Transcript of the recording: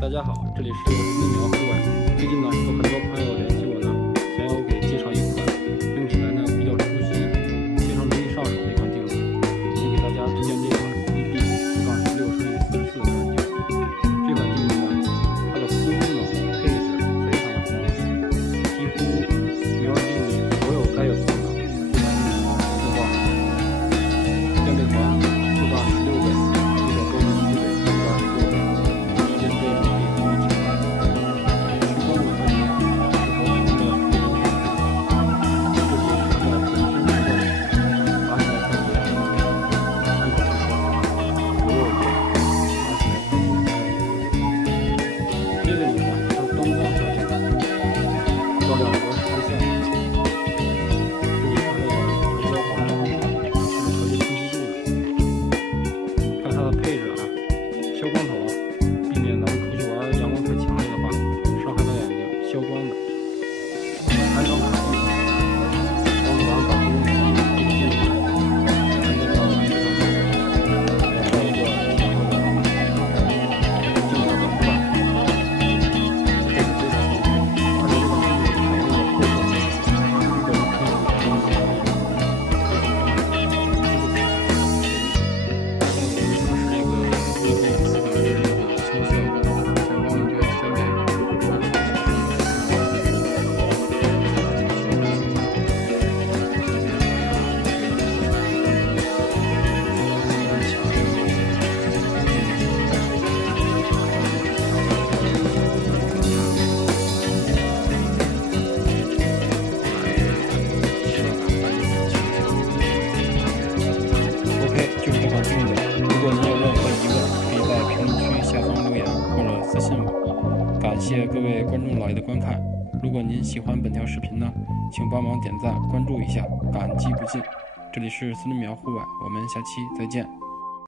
大家好，这里是私苗户外。最近呢，有很多朋友联系我呢，想要我给介绍一款用起来呢比较舒心、非常容易上手的一款镜子，就给大家推荐这款 ED-16×44的镜子。这款镜子呢，它的护目呢配置非常的丰富，几乎瞄准你所有该有的功能，这款镜子呢都包含了。电背环4到16倍，这个倍率4倍，4到16倍。针对美丽同一情况，屈光五和零适合普通的黑人用户，这可以藏在浑身上的拿起来感觉安可直说，左右一样，拿起来感觉这个里面是灯光条件的，照亮额实现的，这里它的头标黄光是可以清晰度的，看它的配置啊，消光头。避免咱们出去玩阳光太强烈的话，伤害到眼睛，消光的。安装卡镜，光咱把不用机这个镜子安装到晚上，再上一个前后的镜头的模板，这是非常方便。而且这款镜子采用了后摄模式，如果你可以东西可以这个是这个背后主打是这个轻效果，采光应该相对OK， 就是这款镜子。如果你有任何疑问，可以在评论区下方留言或者私信我。感谢各位观众老爷的观看。如果您喜欢本条视频呢，请帮忙点赞、关注一下，感激不尽。这里是森林苗户外，我们下期再见。